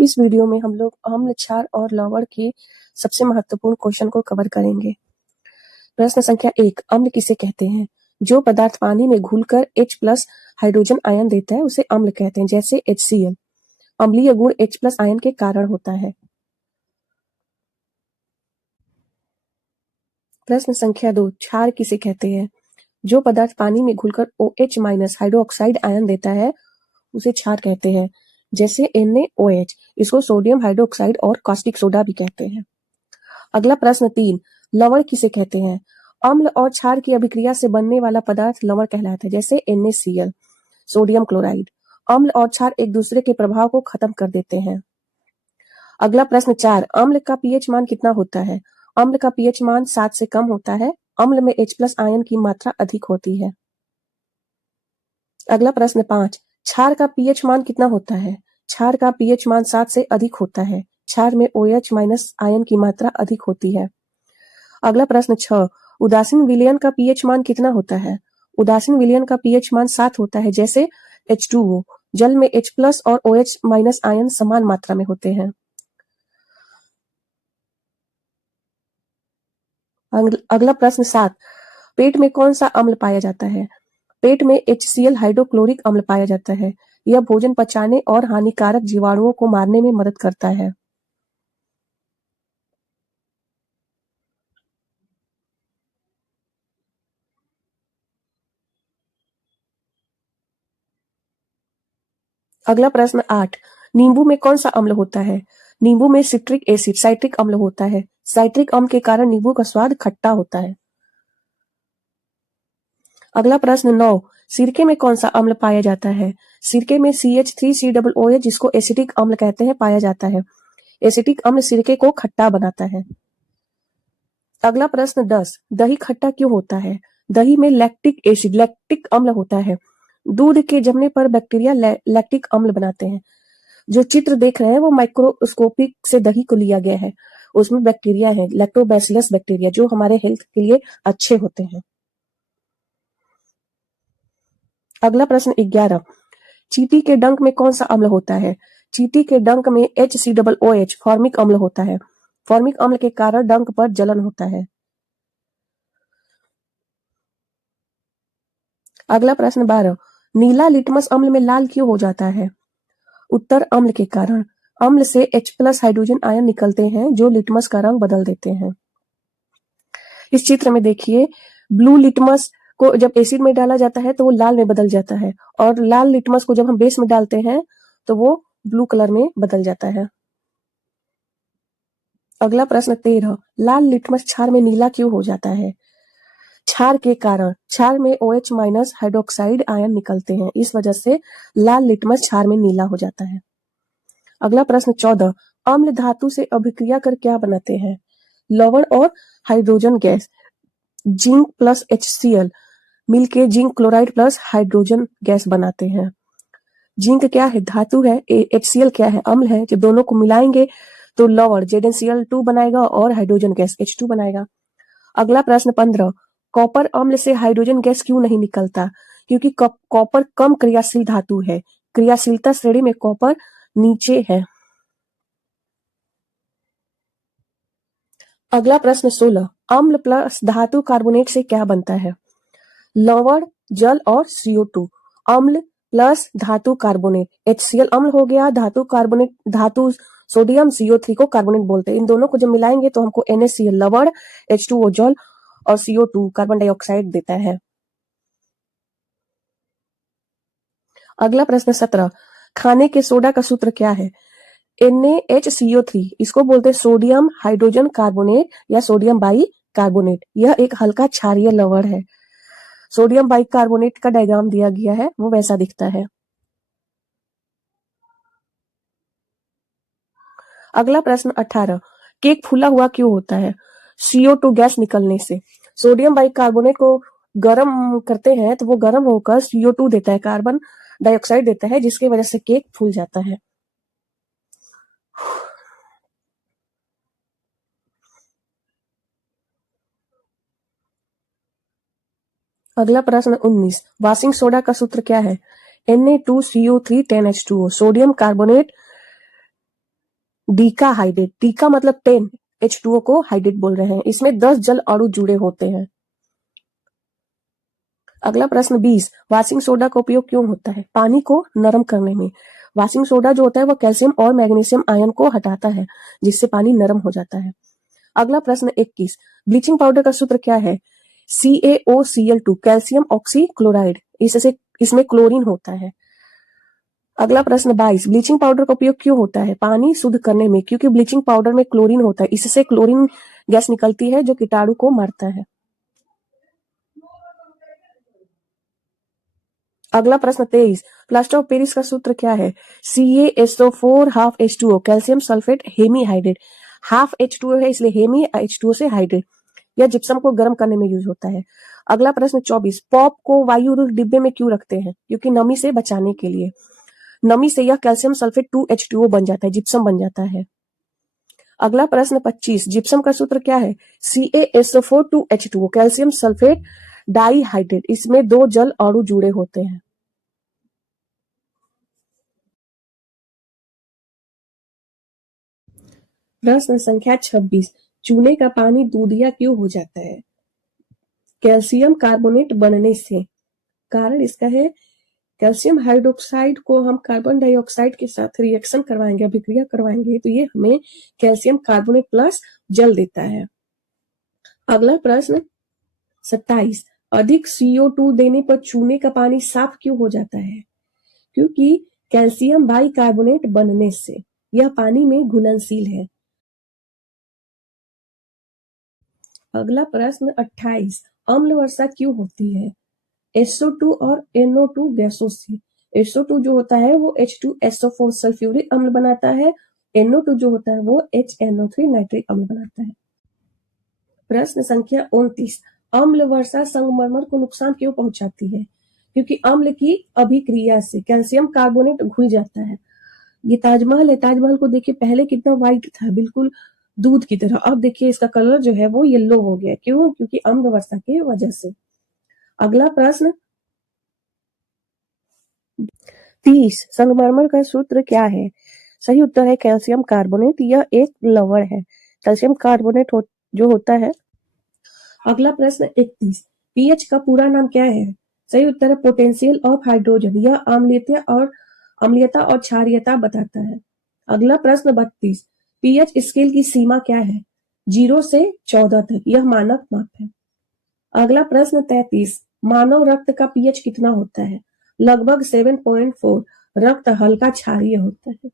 इस वीडियो में हम लोग अम्ल, क्षार और लवण के सबसे महत्वपूर्ण क्वेश्चन को कवर करेंगे। प्रश्न संख्या 1, अम्ल किसे कहते हैं? जो पदार्थ पानी में घुलकर H+ हाइड्रोजन आयन देता है उसे अम्ल कहते हैं, जैसे HCl। अम्लीय गुण H+ आयन के कारण होता है। प्रश्न संख्या 2, क्षार किसे कहते हैं? जो पदार्थ पानी में घुलकर OH- हाइड्रोक्साइड आयन देता है उसे क्षार कहते हैं, जैसे NaOH। इसको सोडियम हाइड्रोक्साइड और कास्टिक सोडा भी कहते हैं। अगला प्रश्न 3, लवण किसे कहते हैं? अम्ल और क्षार की अभिक्रिया से बनने वाला पदार्थ लवण कहलाता है, जैसे NaCl, सोडियम क्लोराइड। अम्ल और क्षार एक दूसरे के प्रभाव को खत्म कर देते हैं। अगला प्रश्न 4, अम्ल का pH मान कितना होता है? अम्ल का pH मान 7 से कम होता है। अम्ल में H+ आयन की मात्रा अधिक होती है। अगला प्रश्न 5, क्षार का pH मान कितना होता है? क्षार का pH मान 7 से अधिक होता है। क्षार में OH- आयन की मात्रा अधिक होती है। अगला प्रश्न 6, उदासीन विलयन का pH मान कितना होता है? उदासीन विलयन का pH मान 7 होता है, जैसे H2O। जल में H+ और OH- आयन समान मात्रा में होते हैं। अगला प्रश्न 7, पेट में कौन सा अम्ल पाया जाता है? पेट में HCl हाइड्रोक्लोरिक अम्ल पाया जाता है। यह भोजन पचाने और हानिकारक जीवाणुओं को मारने में मदद करता है। अगला प्रश्न 8, नींबू में कौन सा अम्ल होता है? नींबू में सिट्रिक एसिड साइट्रिक अम्ल होता है। साइट्रिक अम्ल के कारण नींबू का स्वाद खट्टा होता है। अगला प्रश्न 9, सिरके में कौन सा अम्ल पाया जाता है? सिरके में CH3COOH, जिसको एसिटिक अम्ल कहते हैं, पाया जाता है। एसिटिक अम्ल सिरके को खट्टा बनाता है। अगला प्रश्न 10, दही खट्टा क्यों होता है? दही में लैक्टिक एसिड लैक्टिक अम्ल होता है। दूध के जमने पर बैक्टीरिया लैक्टिक अम्ल बनाते हैं। जो चित्र देख रहे हैं वो माइक्रोस्कोपिक से दही को लिया गया है। उसमें बैक्टीरिया है, लैक्टोबैसिलस बैक्टीरिया, जो हमारे हेल्थ के लिए अच्छे होते हैं। अगला प्रश्न 11, चींटी के डंक में कौन सा अम्ल होता है? चींटी के डंक में HCOOH फॉर्मिक अम्ल होता है। फॉर्मिक अम्ल के कारण डंक पर जलन होता है। अगला प्रश्न 12, नीला लिटमस अम्ल में लाल क्यों हो जाता है? उत्तर, अम्ल के कारण। अम्ल से H+ हाइड्रोजन आयन निकलते हैं जो लिटमस का रंग बदल देते हैं। इस चित्र में देखिए, ब्लू लिटमस को जब एसिड में डाला जाता है तो वो लाल में बदल जाता है, और लाल लिटमस को जब हम बेस में डालते हैं तो वो ब्लू कलर में बदल जाता है। अगला प्रश्न 13, लाल लिटमस क्षार में नीला क्यों हो जाता है? क्षार के कारण। क्षार में OH- हाइड्रोक्साइड आयन निकलते हैं, इस वजह से लाल लिटमस क्षार में नीला हो जाता है। अगला प्रश्न 14, अम्ल धातु से अभिक्रिया कर क्या बनाते हैं? लवण और hydrogen gas. Zinc plus HCl मिलके zinc chloride plus hydrogen gas बनाते हैं। जिंक क्या है? धातु है। HCl क्या है? अम्ल है। जब दोनों को मिलाएंगे तो लवण ZnCl2 बनाएगा और हाइड्रोजन गैस H2 बनाएगा। अगला प्रश्न 15, कॉपर अम्ल से हाइड्रोजन गैस क्यों नहीं निकलता? क्योंकि कॉपर कम क्रियाशील धातु है। क्रियाशीलता श्रेणी में कॉपर नीचे है। अगला प्रश्न 16, अम्ल प्लस धातु कार्बोनेट से क्या बनता है? लवण, जल और CO2। अम्ल प्लस धातु कार्बोनेट, HCl अम्ल हो गया, धातु कार्बोनेट धातु सोडियम, CO3 को कार्बोनेट बोलते हैं। इन दोनों को जब मिलाएंगे तो हमको NaCl लवण, H2O जल और CO2 कार्बन डाइऑक्साइड देता है। अगला प्रश्न 17, खाने के सोडा का सूत्र क्या है? NaHCO3, इसको बोलते हैं सोडियम हाइड्रोजन कार्बोनेट या सोडियम बाई कार्बोनेट। यह एक हल्का क्षारीय लवण है। सोडियम बाई कार्बोनेट का डायग्राम दिया गया है, वो वैसा दिखता है। अगला प्रश्न 18, केक फूला हुआ क्यों होता है? CO2 गैस निकलने से। सोडियम बाई कार्बोनेट को गर्म करते हैं तो वो गर्म होकर CO2 देता है, कार्बन डाइऑक्साइड देता है, जिसकी वजह से केक फूल जाता है। अगला प्रश्न 19, वाशिंग सोडा का सूत्र क्या है? Na2CO3 10H2O। Sodium carbonate decahydrate, deca मतलब 10, H2O को हाइड्रेट बोल रहे हैं। इसमें 10 जल अणु जुड़े होते हैं। अगला प्रश्न 20, वॉशिंग सोडा का उपयोग क्यों होता है? पानी को नरम करने में। वॉशिंग सोडा जो होता है वो कैल्शियम और मैग्नीशियम आयन को हटाता है, जिससे पानी नरम हो जाता है। अगला प्रश्न 21, ब्लीचिंग पाउडर का सूत्र क्या है? CaOCl2, कैल्शियम ऑक्सी क्लोराइड, इसमें क्लोरीन होता है। अगला प्रश्न 22, ब्लीचिंग पाउडर का उपयोग क्यों होता है? पानी शुद्ध करने में, क्योंकि ब्लीचिंग पाउडर में क्लोरीन होता है, इससे क्लोरीन गैस निकलती है जो कीटाणु को मारता है। अगला प्रश्न 23, प्लास्टर ऑफ पेरिस का सूत्र क्या है? CaSO4 half H2O, calcium sulphate hemihydrate, half H2O है इसलिए हेमी, H2O से हाइड्रेट। यह जिप्सम को गर्म करने में यूज होता है। अगला प्रश्न 24, पॉप को वायु डिब्बे में क्यों रखते हैं? क्योंकि नमी से बचाने के लिए। नमी से यह कैल्शियम सल्फेट 2H2O बन जाता है, जिप्सम बन जाता है। अगला प्रश्न 25, जिप्सम का सूत्र क्या है? CaSO4 2H2O, calcium sulphate dihydrate, इसमें 2 जल अणु जुड़े होते हैं। प्रश्न संख्या 26, चूने का पानी दूधिया क्यों हो जाता है? कैल्शियम कार्बोनेट बनने से। कारण इसका है, कैल्शियम हाइड्रोक्साइड को हम कार्बन डाइऑक्साइड के साथ रिएक्शन करवाएंगे, अभिक्रिया करवाएंगे, तो ये हमें कैल्शियम कार्बोनेट प्लस जल देता है। अगला प्रश्न 27, अधिक CO2 देने पर चूने का पानी साफ क्यों हो जाता है? क्योंकि कैल्शियम बाइकार्बोनेट बनने से यह पानी में घुलनशील है। अगला प्रश्न 28, अम्ल वर्षा क्यों होती है? SO2 और NO2 गैसों से। SO2 जो होता है वो H2SO4 सल्फ्यूरिक अम्ल बनाता है, NO2 जो होता है वो HNO3 नाइट्रिक अम्ल बनाता है। प्रश्न संख्या 29, अम्ल वर्षा संगमरमर को नुकसान क्यों पहुंचाती है? क्योंकि अम्ल की अभिक्रिया से कैल्शियम कार्बोनेट घुल जाता है। ये ताजमहल है, ताजमहल को देखिए पहले कितना व्हाइट था, बिल्कुल दूध की तरह। अब देखिए इसका कलर जो है वो येलो हो गया। क्यों? क्योंकि अम्ल वर्षा की वजह से। अगला प्रश्न 30, संगमरमर का सूत्र क्या है? सही उत्तर है कैल्शियम कार्बोनेट, यह एक लवण है। कैल्शियम कार्बोनेट जो होता है। अगला प्रश्न 31, पीएच का पूरा नाम क्या है? सही उत्तर है पोटेंशियल ऑफ हाइड्रोजन, यह अम्लीयता और क्षारीयता बताता है। अगला प्रश्न 32, पीएच स्केल की सीमा क्या है? 0 से 14 तक, यह मानक माप है। अगला प्रश्न 33, मानव रक्त का पीएच कितना होता है? लगभग 7.4, रक्त हल्का क्षारीय होता है।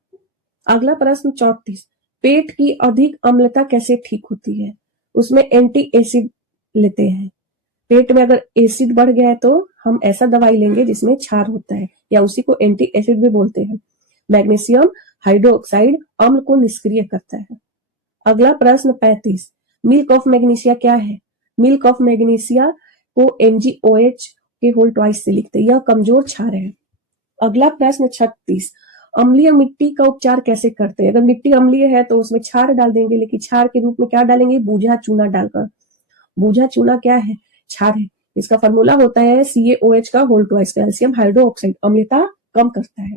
अगला प्रश्न 34, पेट की अधिक अम्लता कैसे ठीक होती है? उसमें एंटी एसिड लेते हैं। पेट में अगर एसिड बढ़ गया है तो हम ऐसा दवाई लेंगे जिसमें क्षार होता है, या उसी को एंटी एसिड भी बोलते हैं। मैग्नीशियम हाइड्रोक्साइड अम्ल को निष्क्रिय करता है। अगला प्रश्न 35, मिल्क ऑफ मैग्नीशिया क्या है? मिल्क ऑफ मैग्नीशिया को MgOH के होल ट्वाइस से लिखते हैं, यह कमजोर क्षार है। अगला प्रश्न 36, अम्लीय मिट्टी का उपचार कैसे करते हैं? अगर मिट्टी अम्लीय है तो उसमें क्षार डाल देंगे, लेकिन क्षार के रूप में क्या डालेंगे? बूझा चूना डालकर। बूझा चूना क्या है? क्षार है। इसका फॉर्मूला होता है CaOH का होल ट्वाइस, कैल्शियम हाइड्रोक्साइड, अम्लता कम करता है।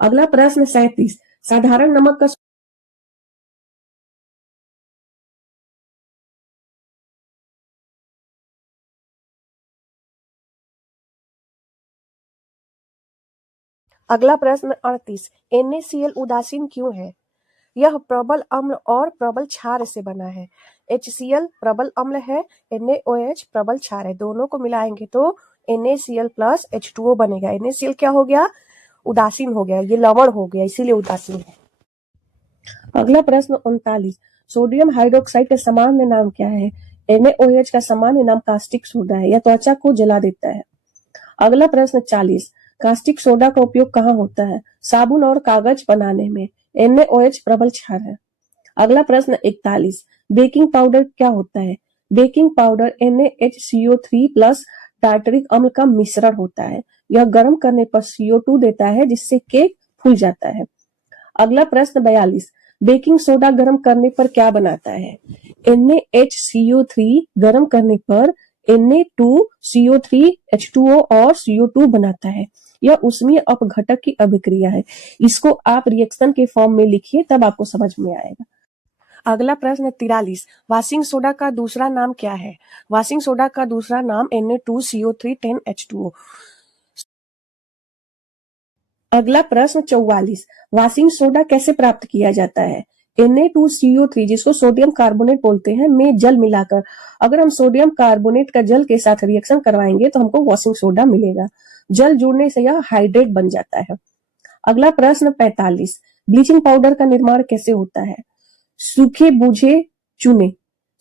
अगला प्रश्न 37, साधारण नमक का अगला प्रश्न 38, NaCl उदासीन क्यों है? यह प्रबल अम्ल और प्रबल क्षार से बना है। HCl प्रबल अम्ल है, NaOH प्रबल क्षार है। दोनों को मिलाएंगे तो NaCl प्लस H2O बनेगा। NaCl क्या हो गया? उदासीन हो गया, ये लवण हो गया, इसीलिए उदासीन है। अगला प्रश्न 39, सोडियम हाइड्रोक्साइड का सामान्य नाम क्या है? NaOH का सामान्य नाम कास्टिक सोडा है, यह त्वचा को जला देता है। अगला प्रश्न 40, कास्टिक सोडा का उपयोग कहाँ होता है? साबुन और कागज बनाने में। NaOH प्रबल क्षार है। अगला प्रश्न 41, बेकिंग पाउडर क्या होता है? Baking powder NaHCO3 plus tartaric अम्ल का मिश्रण होता है। यह गर्म करने पर CO2 देता है, जिससे केक फूल जाता है। अगला प्रश्न 42, बेकिंग सोडा गर्म करने पर क्या बनाता है? NaHCO3 गर्म करने पर Na2CO3 H2O और CO2 बनाता है। यह ऊष्मीय अपघटक की अभिक्रिया है। इसको आप रिएक्शन के फॉर्म में लिखिए, तब आपको समझ में आएगा। अगला प्रश्न 43, वाशिंग सोडा का दूसरा नाम क्या है? वाशिंग सोडा का दूसरा नाम Na2CO3 10H2O। अगला प्रश्न 44, वाशिंग सोडा कैसे प्राप्त किया जाता है? Na2CO3 जिसको सोडियम कार्बोनेट बोलते हैं में जल मिलाकर, अगर हम सोडियम कार्बोनेट का जल के साथ रिएक्शन करवाएंगे तो हमको वाशिंग सोडा मिलेगा। जल जुड़ने से यह हाइड्रेट बन जाता है। अगला प्रश्न 45, ब्लीचिंग पाउडर का निर्माण कैसे होता है? सूखे बुझे चूने,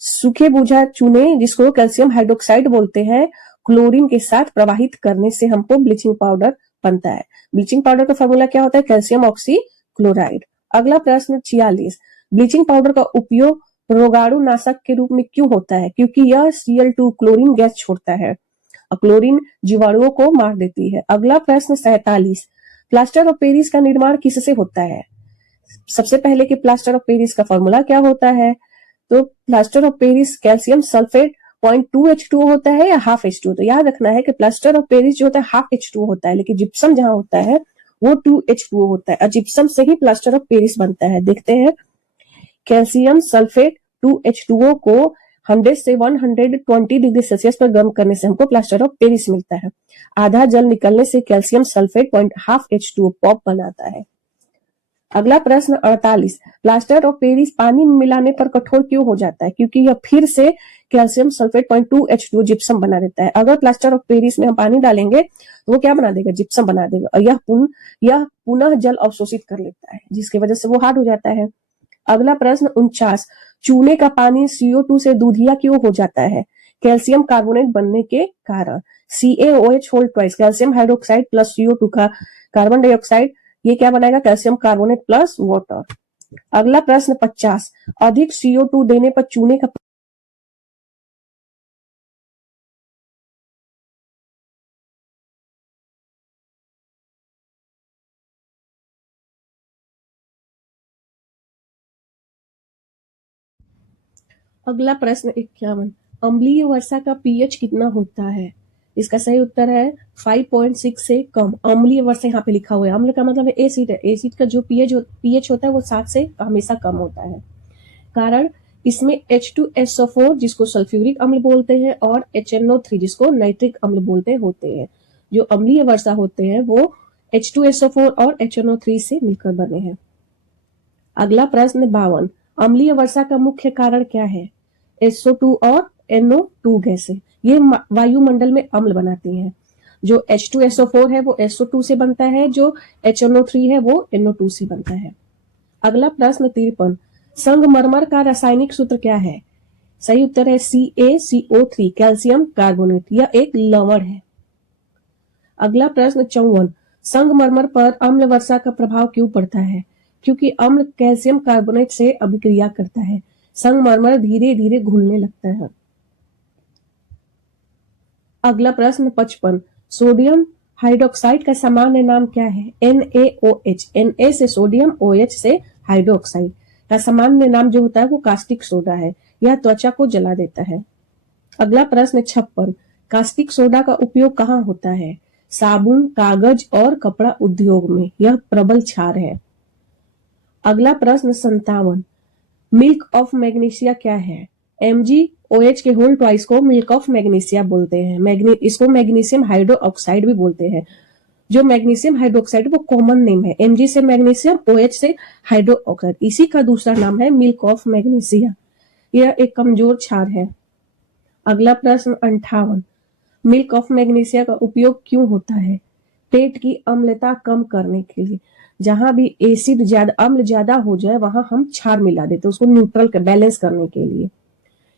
सूखे बुझा चूने जिसको कैल्शियम हाइड्रोक्साइड बोलते हैं, क्लोरीन के साथ प्रवाहित करने से हमको ब्लीचिंग पाउडर बनता है। ब्लीचिंग पाउडर का फॉर्मूला क्या होता है? Calcium oxy chloride. अगला प्रश्न 46, ब्लीचिंग पाउडर का उपयोग रोगाणु नाशक के रूप में क्यों होता है? क्योंकि यह Cl2 क्लोरीन गैस छोड़ता है और क्लोरीन जीवाणुओं को मार देती है। अगला प्रश्न 47, प्लास्टर ऑफ पेरिस का निर्माण किससे होता है? सबसे पहले कि प्लास्टर ऑफ पेरिस का फॉर्मूला क्या होता है? तो plaster of Paris calcium sulphate 0.2H2O होता है या हाफ H2O। तो याद रखना है कि प्लास्टर ऑफ पेरिस जो होता है हाफ H2O होता है, लेकिन जिप्सम जहां होता है वो 2H2O होता है और जिप्सम से ही प्लास्टर ऑफ पेरिस बनता है। देखते हैं, कैल्शियम सल्फेट 2H2O को 100 से 120 डिग्री सेल्सियस पर गर्म करने से हमको प्लास्टर ऑफ पेरिस मिलता है। आधा जल निकलने से कैल्शियम सल्फेट 0.5 H2O पॉप बनाता है। अगला प्रश्न 48, प्लास्टर ऑफ पेरिस पानी में मिलाने पर कठोर क्यों हो जाता है? क्योंकि यह फिर से कैल्शियम सल्फेट 0.2H2O जिप्सम बना देता है। अगर प्लास्टर ऑफ पेरिस में हम पानी डालेंगे तो वो क्या बना देगा? जिप्सम बना देगा और यह पुनः जल अवशोषित कर लेता है, जिसकी वजह से वो हार्ड हो जाता है। अगला प्रश्न 49, चूने का पानी CO2 से दूधिया क्यों हो जाता है? कैल्शियम कार्बोनेट बनने के कारण। CaOH whole twice, calcium hydroxide plus CO2 का कार्बन डाइऑक्साइड, ये क्या बनाएगा? Calcium carbonate plus water. अगला प्रश्न 50, अधिक CO2 देने पर चूने का अगला प्रश्न 51, अम्लीय वर्षा का पीएच कितना होता है? इसका सही उत्तर है 5.6 से कम। अम्लीय वर्षा यहाँ पे लिखा हुआ है, अम्ल का मतलब है एसिड है। एसिड का जो पीएच होता है वो 7 से हमेशा कम होता है। कारण, इसमें H2SO4 जिसको सल्फ्यूरिक अम्ल बोलते हैं और HNO3 जिसको नाइट्रिक अम्ल बोलते होते हैं। जो अम्लीय वर्षा होते हैं वो H2SO4 और HNO3 से मिलकर बने हैं। अगला प्रश्न 52, अम्लीय वर्षा का मुख्य कारण क्या है? SO2 और NO2 गैसें, ये वायुमंडल में अम्ल बनाती हैं। जो H2SO4 है वो SO2 से बनता है, जो HNO3 है वो NO2 से बनता है। अगला प्रश्न 53, संगमरमर का रासायनिक सूत्र क्या है? सही उत्तर है CaCO3, कैल्शियम कार्बोनेट, यह एक लवण है। अगला प्रश्न 54, संगमरमर पर अम्ल वर्षा का प्रभाव क्यों पड़ता है? क्योंकि अम्ल कैल्शियम कार्बोनेट से अभिक्रिया करता है, संगमरमर धीरे धीरे घुलने लगता है। अगला प्रश्न 55, सोडियम हाइड्रोक्साइड का सामान्य नाम क्या है? NaOH, Na से सोडियम, OH से हाइड्रोक्साइड का सामान्य नाम जो होता है वो कास्टिक सोडा है। यह त्वचा को जला देता है। अगला प्रश्न 56, कास्टिक सोडा का उपयोग कहाँ होता है? साबुन, कागज और कपड़ा उद्योग में, यह प्रबल क्षार है। अगला प्रश्न 57, मिल्क ऑफ मैग्नीशिया क्या है? MgOH के होल ट्वाइस को मिल्क ऑफ मैग्नीशिया बोलते हैं। इसको मैग्नीशियम हाइड्रो ऑक्साइड भी बोलते हैं। जो मैग्नीशियम हाइड्रोक्साइड वो कॉमन नेम है, Mg से मैग्नीशियम, OH से हाइड्रो ऑक्साइड, इसी का दूसरा नाम है मिल्क ऑफ मैग्नीशिया। यह एक कमजोर क्षार है। अगला प्रश्न 58, मिल्क ऑफ मैग्नीशिया का उपयोग क्यों होता है? पेट की अम्लता कम करने के लिए। जहां भी एसिड ज्यादा, अम्ल ज्यादा हो जाए वहां हम क्षार मिला देते हैं, उसको न्यूट्रल बैलेंस करने के लिए।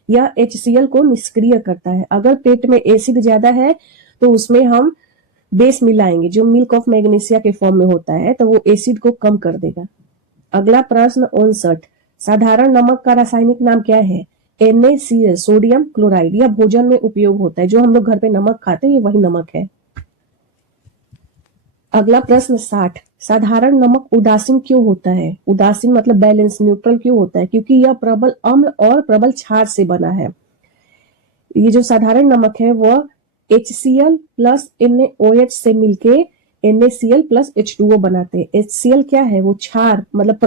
यह HCl को निष्क्रिय करता है। अगर पेट में एसिड ज्यादा है तो उसमें हम बेस मिलाएंगे जो मिल्क ऑफ मैग्नीशिया के फॉर्म में होता है, तो वो एसिड को कम कर देगा। अगला प्रश्न 59, साधारण नमक का रासायनिक नाम क्या है? NaCl, sodium chloride. यह भोजन में उपयोग होता है, जो हम लोग घर पे नमक खाते हैं ये वही नमक है। अगला प्रश्न 60, साधारण नमक उदासीन क्यों होता है? उदासीन मतलब बैलेंस, न्यूट्रल क्यों होता है? क्योंकि यह प्रबल अम्ल और प्रबल क्षार से बना है। ये जो साधारण नमक है वह HCl प्लस NaOH से मिलके NaCl प्लस H2O बनाते हैं। HCl क्या है, वो क्षार मतलब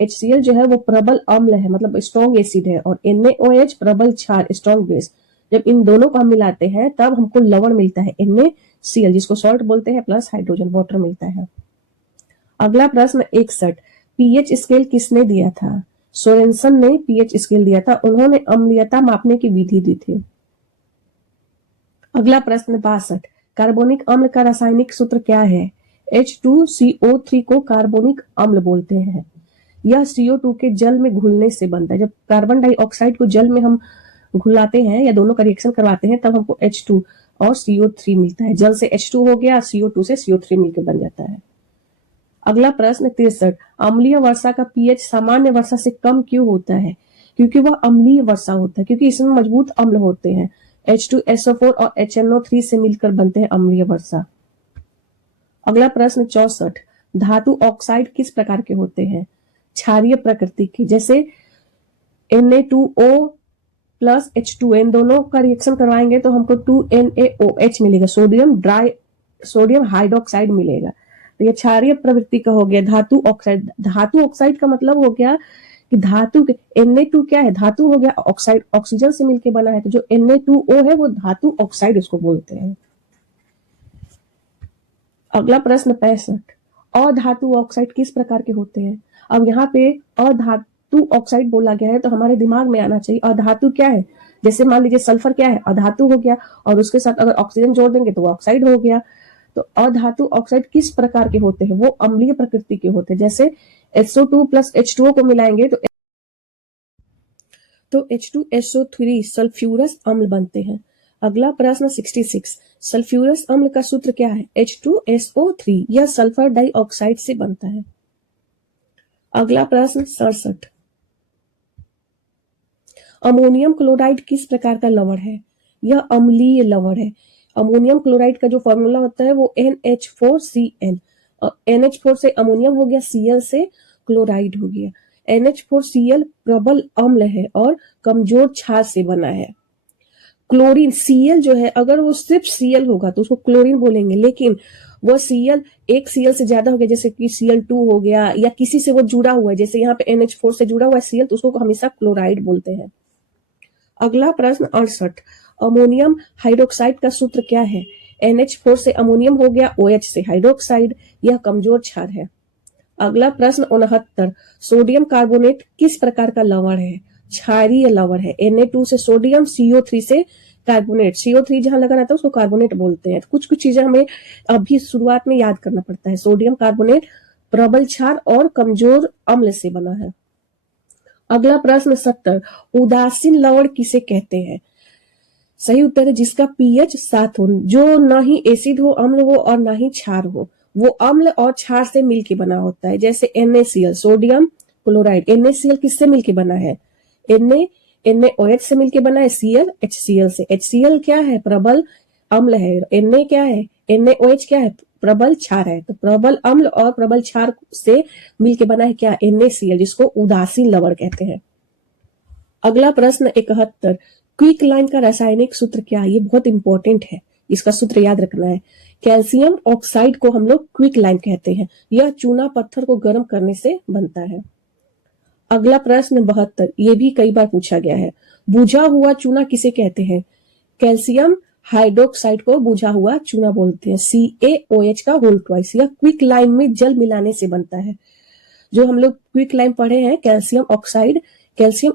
HCl जो है वो प्रबल अम्ल है, मतलब स्ट्रॉन्ग एसिड है, और NaOH प्रबल क्षार स्ट्रॉन्ग बेस। जब इन दोनों को हम मिलाते हैं तब हमको लवण मिलता है NaCl, जिसको सॉल्ट बोलते हैं, प्लस हाइड्रोजन वाटर मिलता है। अगला प्रश्न 61, पीएच स्केल किसने दिया था? सोरेनसन ने पीएच स्केल दिया था। उन्होंने अम्लीयता मापने की विधि दी थी। अगला प्रश्न 62, कार्बोनिक अम्ल का रासायनिक सूत्र क्या है? H2CO3 को कार्बोनिक अम्ल बोलते हैं। यह CO2 के जल में घुलने से बनता है। जब कार्बन डाइऑक्साइड को जल में हम घुलाते हैं या दोनों का रिएक्शन करवाते हैं तब हमको H2 और CO3 मिलता है। जल से H2 हो गया, CO2 से CO3 मिलकर बन जाता है। अगला प्रश्न 63, अम्लीय वर्षा का पीएच सामान्य वर्षा से कम क्यों होता है? क्योंकि वह अम्लीय वर्षा होता है, क्योंकि इसमें मजबूत अम्ल होते हैं। H2SO4 और HNO3 से मिलकर बनते हैं अम्लीय वर्षा। अगला प्रश्न 64, धातु ऑक्साइड किस प्रकार के होते हैं? क्षारीय प्रकृति के, जैसे Na2O प्लस H2, इन दोनों का रिएक्शन करवाएंगे तो हमको 2NaOH मिलेगा, सोडियम हाइड्रोक्साइड मिलेगा। तो ये क्षारीय प्रवृत्ति का हो गया धातु ऑक्साइड। धातु ऑक्साइड का मतलब हो गया कि धातु के Na2 क्या है, धातु हो गया, ऑक्साइड ऑक्सीजन से मिलकर बना है, तो जो Na2O है वो धातु ऑक्साइड उसको बोलते हैं। अगला प्रश्न 65, अधातु ऑक्साइड किस प्रकार के होते हैं? अब यहाँ पे अधातु ऑक्साइड बोला गया है तो हमारे दिमाग में आना चाहिए अधातु क्या है। जैसे मान लीजिए सल्फर क्या है, अधातु हो गया, और उसके साथ अगर ऑक्सीजन जोड़ देंगे तो वो ऑक्साइड हो गया। तो अधातु ऑक्साइड किस प्रकार के होते हैं? वो अम्लीय प्रकृति के होते हैं। जैसे SO2 प्लस H2O को मिलाएंगे तो H2SO3 सल्फ्यूरस अम्ल बनते हैं। अगला प्रश्न 66, सल्फ्यूरस अम्ल का सूत्र क्या है? H2SO3, यह सल्फर डाइऑक्साइड से बनता है। अगला प्रश्न 67, अमोनियम क्लोराइड किस प्रकार का लवण है? यह अम्लीय लवण है। अमोनियम क्लोराइड का जो फॉर्मूला होता है वो NH4Cl, NH4 से अमोनियम हो गया, Cl से क्लोराइड हो गया। NH4Cl प्रबल अम्ल है और कमजोर क्षार से बना है। क्लोरीन Cl जो है, अगर वो सिर्फ Cl होगा तो उसको क्लोरीन बोलेंगे, लेकिन वो Cl एक Cl से ज्यादा हो गया, जैसे कि Cl2 हो गया, या किसी से वो जुड़ा हुआ है, जैसे यहाँ पे NH4 से जुड़ा हुआ है Cl, तो उसको हमेशा क्लोराइड बोलते हैं। अगला प्रश्न 68, अमोनियम हाइड्रोक्साइड का सूत्र क्या है? NH4 से अमोनियम हो गया, OH से हाइड्रोक्साइड, यह कमजोर क्षार है। अगला प्रश्न 69, सोडियम कार्बोनेट किस प्रकार का लवण है? क्षारीय लवण है। Na2 से सोडियम, CO3 से कार्बोनेट, CO3 जहां लगा रहता है उसको कार्बोनेट बोलते हैं। तो कुछ कुछ चीजें हमें अभी शुरुआत में याद करना पड़ता है। सोडियम कार्बोनेट प्रबल क्षार और कमजोर अम्ल से बना है। अगला प्रश्न 70, उदासीन लवण किसे कहते हैं? सही उत्तर है जिसका पीएच 7 हो, जो न ही एसिड हो, अम्ल हो, और न ही क्षार हो। वो अम्ल और क्षार से मिलके बना होता है। जैसे NaCl, सोडियम क्लोराइड, NaCl किससे मिलके बना है? NaOH से मिलके बना है, Cl HCl से। HCl क्या है? प्रबल अम्ल है। Na क्या है? NaOH क्या है? प्रबल क्षार है। तो प्रबल अम्ल और प्रबल क्षार से मिलके बना है क्या? NaCl, जिसको उदासीन लवण कहते हैं। अगला प्रश्न 71, क्विक लाइम का रासायनिक सूत्र क्या है? ये बहुत इंपॉर्टेंट है, इसका सूत्र याद रखना है। कैल्शियम ऑक्साइड को हम लोग क्विक लाइम कहते हैं। यह चूना पत्थर को गर्म करने से बनता है। अगला प्रश्न 72, ये भी कई बार पूछा गया है, बुझा हुआ चूना किसे कहते हैं? कैल्शियम हाइड्रोक्साइड को बुझा हुआ चूना बोलते हैं, CaOH का होल ट्वाइस। यह क्विक लाइम में जल मिलाने से बनता है। जो हम लोग क्विक लाइम पढ़े हैं, कैल्शियम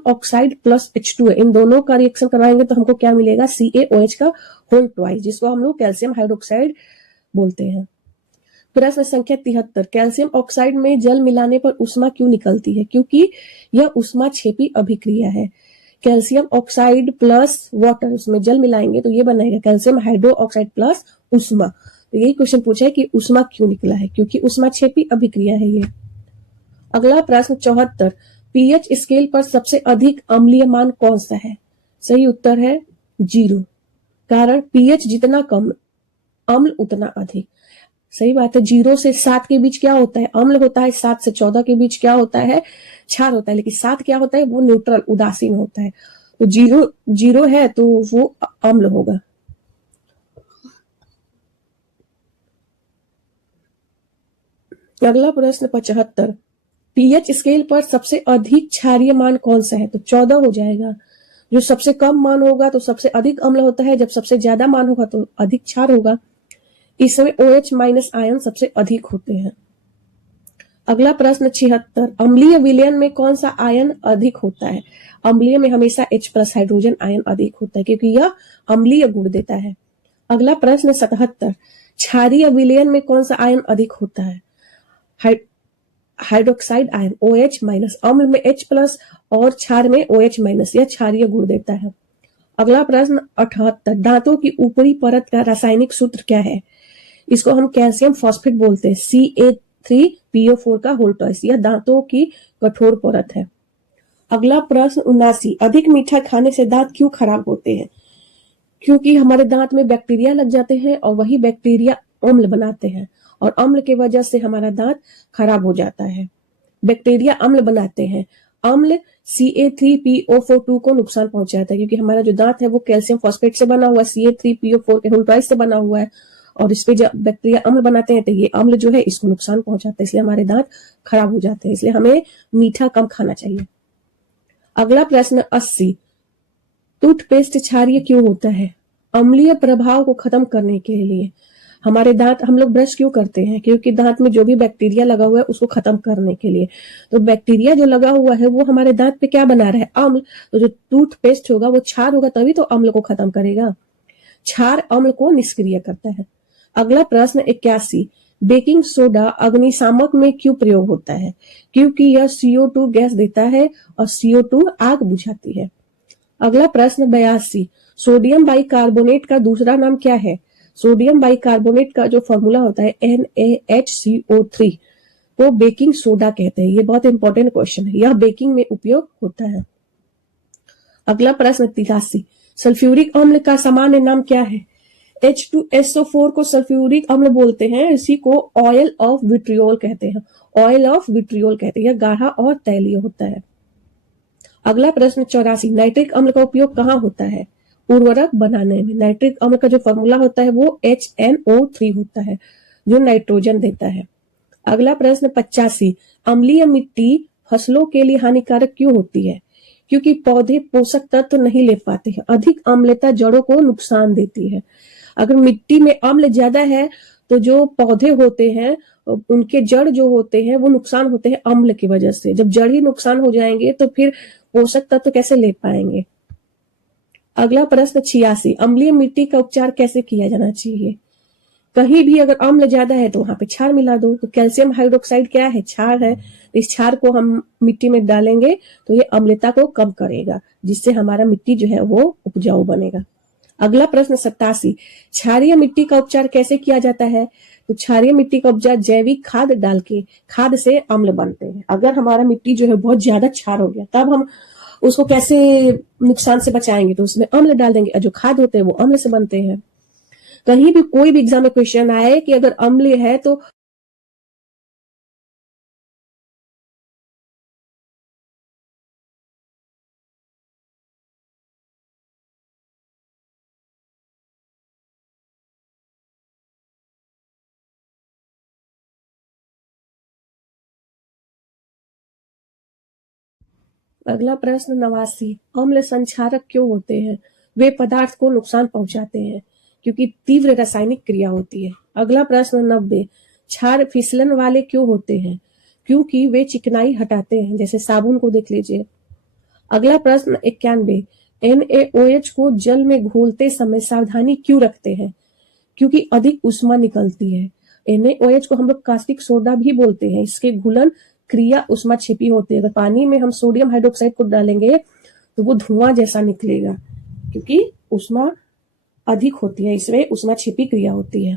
ऑक्साइड प्लस H2, इन दोनों का रिएक्शन करवाएंगे तो हमको क्या मिलेगा? CaOH का होल ट्वाइस, जिसको हम लोग कैल्शियम हाइड्रोक्साइड बोलते हैं। प्रश्न संख्या 73, कैल्शियम ऑक्साइड में जल मिलाने पर उष्मा क्यों निकलती है? क्योंकि यह उष्माक्षेपी अभिक्रिया है। कैल्शियम ऑक्साइड प्लस वाटर, उसमें जल मिलाएंगे तो ये बनेगा कैल्शियम हाइड्रो ऑक्साइड प्लस उष्मा। तो यही क्वेश्चन पूछा है कि उष्मा क्यों निकला है? क्योंकि उष्माक्षेपी अभिक्रिया है ये। अगला प्रश्न 74, पीएच स्केल पर सबसे अधिक अम्लीय मान कौन सा है? सही उत्तर है 0, कारण पीएच जितना कम अम्ल उतना अधिक। सही बात है। 0 से 7 के बीच क्या होता है? अम्ल होता है। 7 से 14 के बीच क्या होता है? क्षार होता है। लेकिन 7 क्या होता है? वो न्यूट्रल, उदासीन होता है। तो 0 है तो वो अम्ल होगा। अगला प्रश्न 75, पीएच स्केल पर सबसे अधिक क्षारीय मान कौन सा है? तो 14 हो जाएगा। जो सबसे कम मान होगा तो सबसे अधिक अम्ल होता है, जब सबसे ज्यादा मान होगा तो अधिक क्षार होगा। इसमें OH माइनस आयन सबसे अधिक होते हैं। अगला प्रश्न 76, अम्लीय विलयन में कौन सा आयन अधिक होता है? अम्लीय में हमेशा H+ हाइड्रोजन आयन अधिक होता है क्योंकि यह अम्लीय गुण देता है। अगला प्रश्न 77, क्षारीय विलयन में कौन सा आयन अधिक होता है? हाइड्रोक्साइड आयन OH माइनस, अम्ल में H+ और क्षार में OH माइनस, यह क्षारीय गुण देता है। अगला प्रश्न 78, दांतों की ऊपरी परत का रासायनिक सूत्र क्या है? इसको हम कैल्शियम फॉस्फेट बोलते हैं, CA3PO4 का होल टॉइस, यह दांतों की कठोर परत है। अगला प्रश्न 79, अधिक मीठा खाने से दांत क्यों खराब होते हैं? क्योंकि हमारे दांत में बैक्टीरिया लग जाते हैं और वही बैक्टीरिया अम्ल बनाते हैं और अम्ल की वजह से हमारा दांत खराब हो जाता है। बैक्टीरिया अम्ल बनाते हैं, अम्ल CA3PO4 को नुकसान पहुंचाता है क्योंकि हमारा जो दांत है वो कैल्शियम फॉस्फेट से बना हुआ है, CA3PO4 के होल टॉइस से बना हुआ है और इस पे जब बैक्टीरिया अम्ल बनाते हैं तो ये अम्ल जो है इसको नुकसान पहुंचाता है, इसलिए हमारे दांत खराब हो जाते हैं। इसलिए हमें मीठा कम खाना चाहिए। अगला प्रश्न 80, टूथपेस्ट क्षारीय क्यों होता है? अम्लीय प्रभाव को खत्म करने के लिए। हमारे दांत, हम लोग ब्रश क्यों करते हैं? क्योंकि दांत में जो भी बैक्टीरिया लगा हुआ है उसको खत्म करने के लिए। तो बैक्टीरिया जो लगा हुआ है वो हमारे दांत पे क्या बना रहा है? अम्ल। तो जो टूथपेस्ट होगा वो क्षार होगा तभी तो अम्ल को खत्म करेगा। क्षार अम्ल को निष्क्रिय करता है। अगला प्रश्न 81, बेकिंग सोडा अग्निशामक में क्यों प्रयोग होता है? क्योंकि यह CO2 गैस देता है और CO2 आग बुझाती है। अगला प्रश्न 82, सोडियम बाइकार्बोनेट का दूसरा नाम क्या है? सोडियम बाइकार्बोनेट का जो फॉर्मूला होता है NaHCO3 को बेकिंग सोडा कहते हैं। ये बहुत इंपॉर्टेंट क्वेश्चन है, यह बेकिंग में उपयोग होता है। अगला प्रश्न 83, सल्फ्यूरिक अम्ल का सामान्य नाम क्या है? H2SO4 को सल्फ्यूरिक अम्ल बोलते हैं, इसी को ऑयल ऑफ विट्रियोल कहते हैं। ऑयल ऑफ विट्रियोल कहते हैं, यह गाढ़ा और तैलीय होता है। अगला प्रश्न 84, नाइट्रिक अम्ल का उपयोग कहाँ होता है? उर्वरक बनाने में। नाइट्रिक अम्ल का जो फॉर्मूला होता है वो HNO3 होता है जो नाइट्रोजन देता है। अगला प्रश्न 85, अम्लीय मिट्टी फसलों के लिए हानिकारक क्यों होती है? क्योंकि पौधे पोषक तत्व नहीं ले पाते हैं। अधिक अम्लता जड़ों को नुकसान देती है। अगर मिट्टी में अम्ल ज्यादा है तो जो पौधे होते हैं उनके जड़ जो होते हैं वो नुकसान होते हैं अम्ल की वजह से। जब जड़ ही नुकसान हो जाएंगे तो फिर पोषक तत्व कैसे ले पाएंगे? अगला प्रश्न 86, अम्लीय मिट्टी का उपचार कैसे किया जाना चाहिए? कहीं भी अगर अम्ल ज्यादा है तो वहां पे क्षार मिला दो। तो कैल्शियम हाइड्रोक्साइड क्या है? क्षार है। तो इस क्षार को हम मिट्टी में डालेंगे तो ये अम्लता को कम करेगा, जिससे हमारा मिट्टी जो है वो उपजाऊ बनेगा। अगला प्रश्न 87, क्षारीय मिट्टी का उपचार कैसे किया जाता है? तो क्षारीय मिट्टी का उपचार जैविक खाद डाल के, खाद से अम्ल बनते हैं। अगर हमारा मिट्टी जो है बहुत ज्यादा क्षार हो गया तब हम उसको कैसे नुकसान से बचाएंगे? तो उसमें अम्ल डाल देंगे, जो खाद होते हैं वो अम्ल से बनते हैं। कहीं भी कोई भी एग्जाम में क्वेश्चन आए कि अगर अम्ल है तो अगला प्रश्न 89, अम्ल संक्षारक क्यों होते हैं? वे पदार्थ को नुकसान पहुंचाते हैं क्योंकि तीव्र रासायनिक क्रिया होती है। अगला प्रश्न 90, क्षार फिसलन वाले क्यों होते हैं? क्योंकि वे चिकनाई हटाते हैं, जैसे साबुन को देख लीजिए। अगला प्रश्न 91, NaOH को जल में घोलते समय सावधानी क्यों रखते हैं? क्योंकि अधिक उष्मा निकलती है। NaOH को हम लोग कास्टिक सोडा भी बोलते हैं, इसके घुलन क्रिया उष्मा छिपी होती है। अगर पानी में हम सोडियम हाइड्रोक्साइड को डालेंगे तो वो धुआं जैसा निकलेगा क्योंकि उष्मा अधिक होती है, इसमें उष्मा छिपी क्रिया होती है।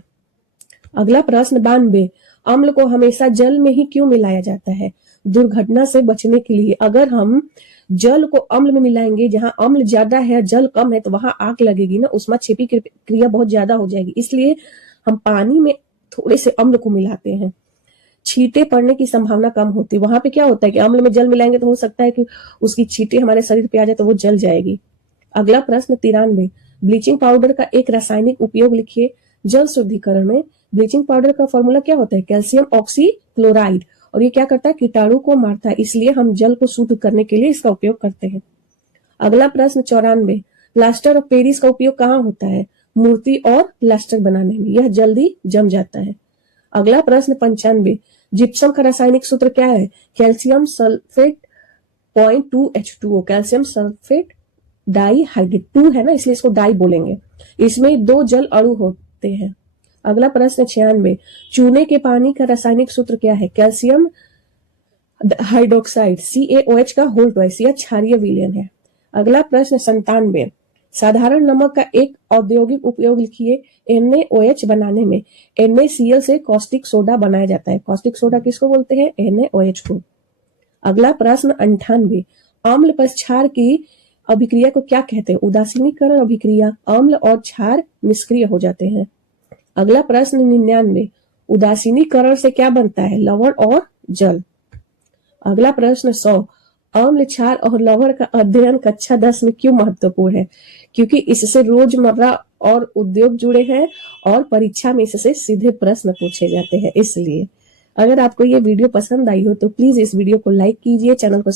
अगला प्रश्न 92, अम्ल को हमेशा जल में ही क्यों मिलाया जाता है? दुर्घटना से बचने के लिए। अगर हम जल को अम्ल में मिलाएंगे, जहां अम्ल ज्यादा है जल कम है तो वहां आग लगेगी ना, उष्मा छिपी क्रिया बहुत ज्यादा हो जाएगी, इसलिए हम पानी में थोड़े से अम्ल को मिलाते हैं। छींटे पड़ने की संभावना कम होती है। वहां पे क्या होता है कि अम्ल में जल मिलाएंगे तो हो सकता है कि उसकी छींटे हमारे शरीर पे आ जाए तो वो जल जाएगी। अगला प्रश्न 93, ब्लीचिंग पाउडर का एक रासायनिक उपयोग लिखिए। जल शुद्धिकरण में ब्लीचिंग पाउडर का फॉर्मूला क्या होता है? कैल्शियम ऑक्सीक्लोराइड, और ये क्या करता है? कीटाणु को मारता है, इसलिए हम जल को शुद्ध करने के लिए इसका उपयोग करते हैं। अगला प्रश्न 94, प्लास्टर ऑफ पेरिस का उपयोग कहाँ होता है? मूर्ति और प्लास्टर बनाने में, यह जल्दी जम जाता है। अगला प्रश्न 95, जिप्सम का रासायनिक सूत्र क्या है? Calcium sulphate 0.2H2O, calcium sulphate dihydrate, 2 है ना इसलिए इसको डाई बोलेंगे। इसमें 2 जल अणु होते हैं। अगला प्रश्न 96, चूने के पानी का रासायनिक सूत्र क्या है? कैल्शियम हाइड्रोक्साइड CaOH का होल ट्वाइस, यह क्षारीय विलयन है। अगला प्रश्न 97, साधारण नमक का एक औद्योगिक उपयोग लिखिए। NaOH बनाने में NaCl से कॉस्टिक सोडा बनाया जाता है। कॉस्टिक सोडा किसको बोलते हैं? NaOH को। अगला प्रश्न 98, अम्ल पर क्षार की अभिक्रिया को क्या कहते हैं? उदासीनीकरण अभिक्रिया। अम्ल और क्षार निष्क्रिय हो जाते हैं। अगला प्रश्न 99, उदासीनीकरण से क्या बनता है? लवण और जल। अगला प्रश्न 100, अम्ल, क्षार और लवण का अध्ययन कक्षा 10 में क्यों महत्वपूर्ण है? क्योंकि इससे रोजमर्रा और उद्योग जुड़े हैं और परीक्षा में इससे सीधे प्रश्न पूछे जाते हैं, इसलिए। अगर आपको ये वीडियो पसंद आई हो तो प्लीज इस वीडियो को लाइक कीजिए, चैनल को